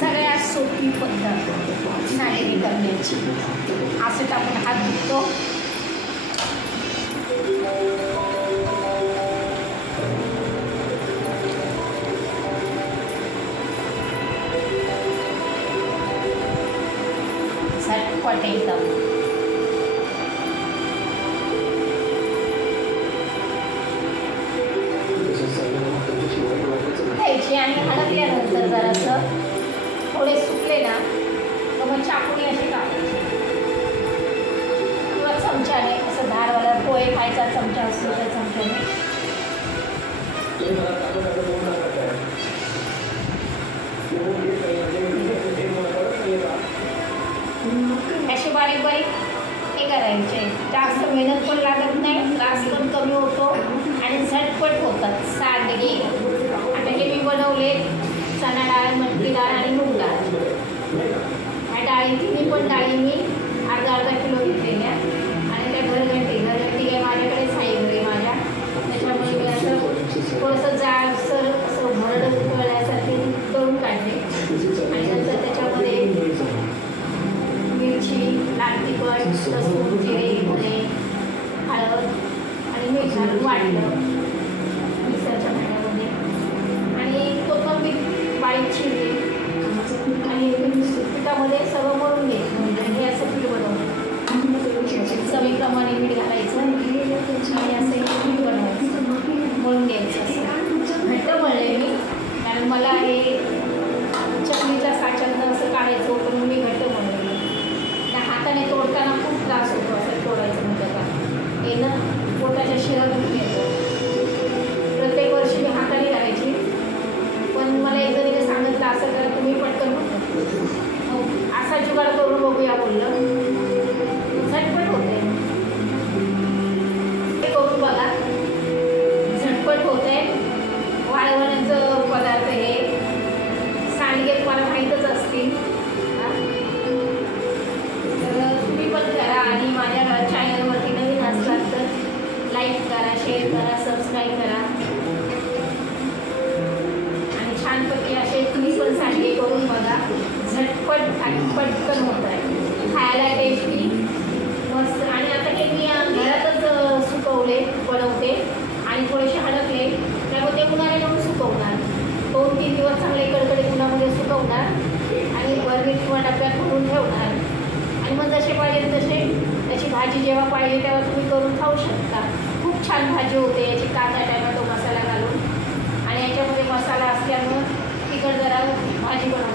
सगळ्यात सोपी पद्धत सांडगे करण्याची. असं टाकून हात धुतो. झटपट एकदम. घ्यायची आणि हलवल्यानंतर जरासं थोडे सुकले ना तर मग चाकूने असे काढायचे किंवा चमच्याने. असं धारवाला पोहे खायचा चमचा असतो त्या चमच्याने असे बारीक बारीक हे करायचे. जास्त मेहनत पण लागत नाही, त्रास पण कमी होतो आणि झटपट होतात सांडगे. आता हे मी बनवले चणा डाळ, मटकी डाळ आणि मूग डाळ. ह्या डाळी तिन्ही पण डाळी मी अर्धा किलो घेतलेल्या आणि त्या घरगंटी आहे माझ्याकडेच आहे घरी माझ्या. त्याच्यामुळे मी असं थोडंसं जाडसर असं भरड उकळल्यासारखे करून काढले आणि नंतर त्याच्यामध्ये मिरची, लाल तिखट, लसूण, जिरे, धणे, हळद आणि मीठ घालून वाटलं मिक्सरच्या भांड्यामध्ये आणि कोथिंबीर बारीक चिरली आणि पिठामध्ये सगळं मळून घ्यायचं. म्हणजे हे असं पीठ बनवलं चवीप्रमाणे मीठ घालायचं आणि असं हे पीठ बनवायचं, मळून घ्यायचं. असं घट्ट मळले मी, कारण मला हे चटणीच्या साच्यातनं असं काढायचं होतं म्हणून मी घट्ट मळले. हाताने तोडताना खूप त्रास होतो असं तोडायचं म्हणजे का हे ना पोटाच्या शिरा दुखून येतो. प्रत्येक वर्षी मी हाताने करायची, पण मला एक जणीने सांगितलं असं करा तुम्ही पटकन होतं. असा जुगाड करून बघूया बोललं, झटपट होते. हे करून बघा, झटपट होते. वाळवण्याचं पदार्थ हे सांडगे तुम्हाला माहीतच असतील. आणि माझ्या चॅनलवरती नवीन असतात तर लाईक करा, शेअर करा, सबस्क्राईब करा आणि छानपैकी असे तुम्ही पण सांडगे करून बघा. झटपट आणि पटकन होत आहे, खायला टेस्टी मस्त. आणि आता हे मी घरातच सुकवले बनवते आणि थोडेसे हडकले, त्यामुळे ते उन्हाने नको सुकवणार. 2-3 दिवस चांगले कडकडे उन्हामध्ये सुकवणार आणि बर्नी किंवा डब्यात भरून ठेवणार आणि मग जसे पाहिजे तसे त्याची भाजी जेव्हा पाहिजे तेव्हा तुम्ही करून खाऊ शकता. खूप छान भाजी होते याची, कांदा टोमॅटो मसाला घालून आणि याच्यामध्ये मसाला असल्यामुळं तिखट जरा भाजी बनवते.